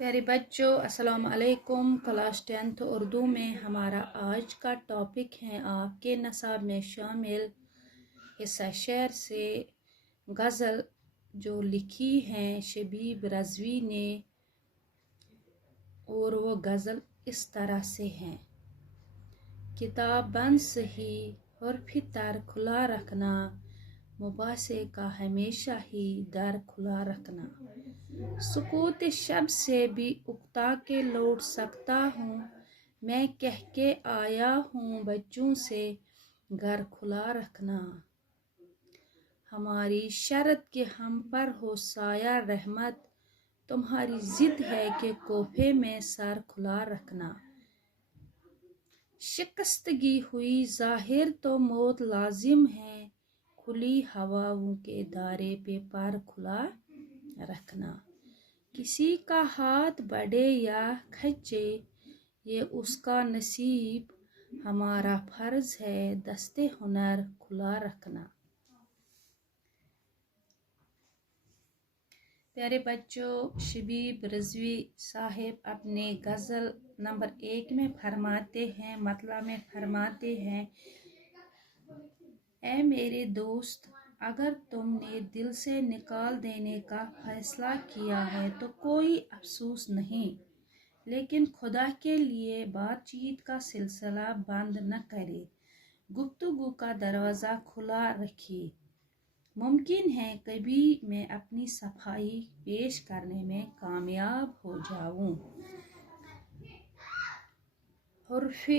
प्यारे बच्चों, अस्सलाम वालेकुम। क्लास 10th उर्दू में हमारा आज का टॉपिक है आपके नसाब में शामिल हिस्सा शेर से गज़ल जो लिखी है शबीब रज़वी ने, और वो गज़ल इस तरह से हैं। किताब बंद सही हर्फ़ तर खुला रखना, मुबासे का हमेशा ही दर खुला रखना। सुकूत शब से भी उकता के लौट सकता हूँ, मैं कह के आया हूँ बच्चों से घर खुला रखना। हमारी शर्त के हम पर हो साया रहमत, तुम्हारी जिद है कि कोफे में सर खुला रखना। शिकस्तगी हुई जाहिर तो मौत लाजिम है, खुली हवाओं के दायरे पे पर खुला रखना। किसी का हाथ बढ़े या खचे ये उसका नसीब, हमारा फर्ज है दस्ते हुनर खुला रखना। प्यारे बच्चों, शबीब रज़वी साहिब अपने गज़ल नंबर 1 में फरमाते हैं, मतलब में फरमाते हैं, ऐ मेरे दोस्त, अगर तुमने दिल से निकाल देने का फैसला किया है तो कोई अफसोस नहीं, लेकिन खुदा के लिए बातचीत का सिलसिला बंद न करे, गुफ्तगू का दरवाज़ा खुला रखिए। मुमकिन है कभी मैं अपनी सफाई पेश करने में कामयाब हो जाऊं। हर्फ़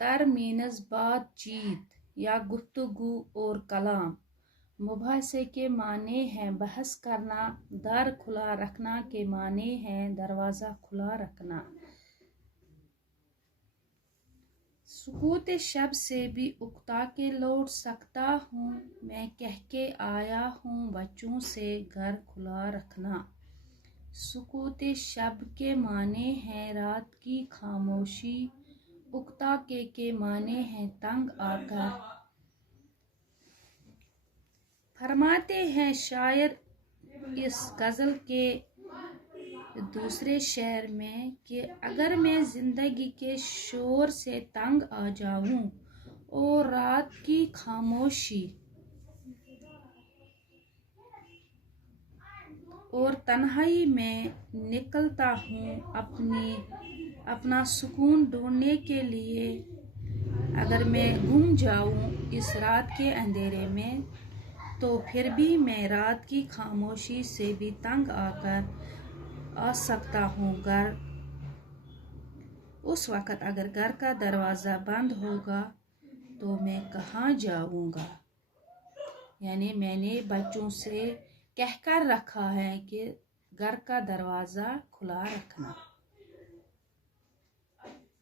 तर मीन्स बातचीत या गुफ्तगू और कलाम। मुबासे के माने हैं बहस करना, दर खुला रखना के माने हैं दरवाज़ा खुला रखना। सुकूत शब से भी उकता के लौट सकता हूँ, मैं कह के आया हूँ बच्चों से घर खुला रखना। सुकूत शब के माने हैं रात की खामोशी, उकता के माने हैं तंग आकर। फरमाते हैं शायर इस गज़ल के दूसरे शेर में कि अगर मैं ज़िंदगी के शोर से तंग आ जाऊं और रात की खामोशी और तन्हाई में निकलता हूँ अपना सुकून ढूंढने के लिए, अगर मैं गुम जाऊं इस रात के अंधेरे में, तो फिर भी मैं रात की खामोशी से भी तंग आकर आ सकता हूँ घर। उस वक़्त अगर घर का दरवाज़ा बंद होगा तो मैं कहाँ जाऊँगा। यानी मैंने बच्चों से कहकर रखा है कि घर का दरवाज़ा खुला रखना।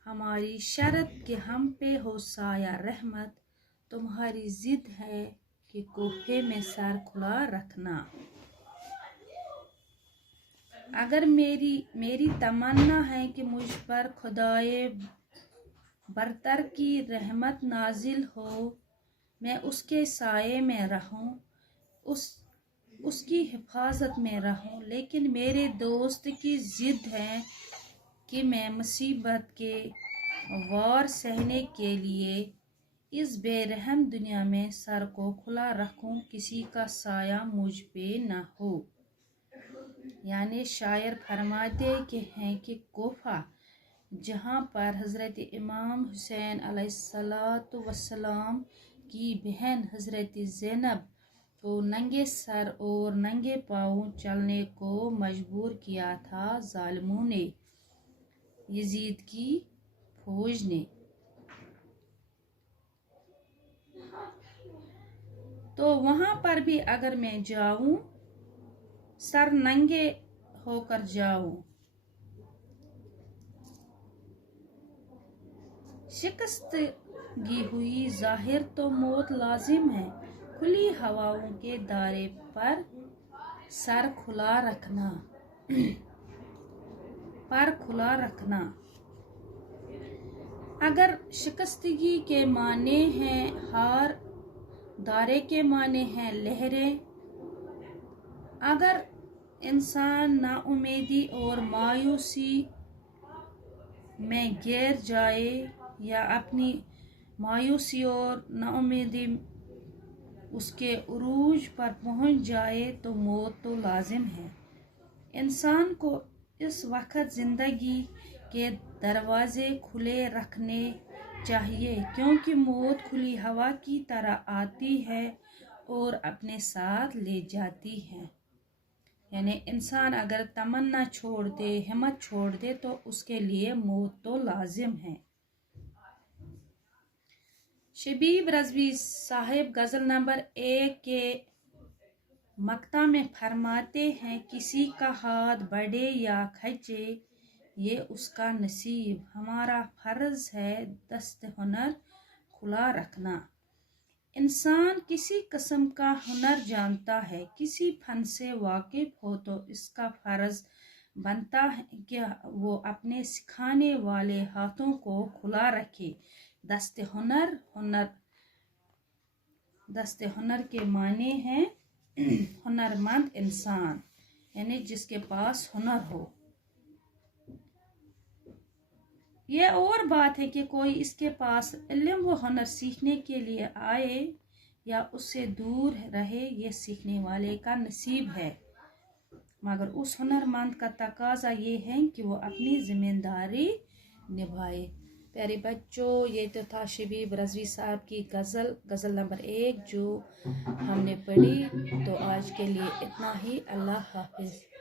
हमारी शर्त कि हम पे हो साया रहमत, तुम्हारी जिद है कि कोफे में सर खुला रखना। अगर मेरी तमन्ना है कि मुझ पर खुदाए बरतर की रहमत नाजिल हो, मैं उसके साये में रहूं, उसकी हिफाजत में रहूं, लेकिन मेरे दोस्त की जिद है कि मैं मुसीबत के वार सहने के लिए इस बेरहम दुनिया में सर को खुला रखूं, किसी का साया मुझ पे न हो। यानी शायर फरमाते हैं कि कोफा जहाँ पर हज़रत इमाम हुसैन अलैहिस्सलातु वस्सलाम की बहन हज़रत ज़ैनब को नंगे सर और नंगे पाँव चलने को मजबूर किया था जालिमों ने, यजीद की फौज ने, तो वहाँ पर भी अगर मैं जाऊँ, सर नंगे होकर जाऊं, शिकस्तगी हुई जाहिर तो मौत लाजिम है, खुली हवाओं के दायरे पर सर खुला रखना पर खुला रखना। अगर शिकस्तगी के माने हैं हार, दायरे के माने हैं लहरें, अगर इंसान नाउमीदी और मायूसी में गिर जाए या अपनी मायूसी और नाउमीदी उसके उरूज पर पहुंच जाए तो मौत तो लाजिम है। इंसान को इस वक्त ज़िंदगी के दरवाजे खुले रखने चाहिए, क्योंकि मौत खुली हवा की तरह आती है और अपने साथ ले जाती है। यानी इंसान अगर तमन्ना छोड़ दे, हिम्मत छोड़ दे, तो उसके लिए मौत तो लाजिम है। शबीब रज़वी साहिब गज़ल नंबर 1 के मक्ता में फरमाते हैं, किसी का हाथ बढ़े या खचे ये उसका नसीब, हमारा फर्ज है दस्त हुनर खुला रखना। इंसान किसी किस्म का हुनर जानता है, किसी फन से वाकिफ हो तो इसका फर्ज बनता है कि वो अपने सिखाने वाले हाथों को खुला रखे। दस्त हुनर के माने हैं हुनरमंद इंसान, यानी जिसके पास हुनर हो। ये और बात है कि कोई इसके पास इल्म व हुनर सीखने के लिए आए या उससे दूर रहे, ये सीखने वाले का नसीब है, मगर उस हुनरमंद का तकाजा ये है कि वो अपनी जिम्मेदारी निभाए। प्यारे बच्चों, ये तो था शबीब रज़वी साहब की गज़ल नंबर 1 जो हमने पढ़ी। तो आज के लिए इतना ही। अल्लाह हाफिज़।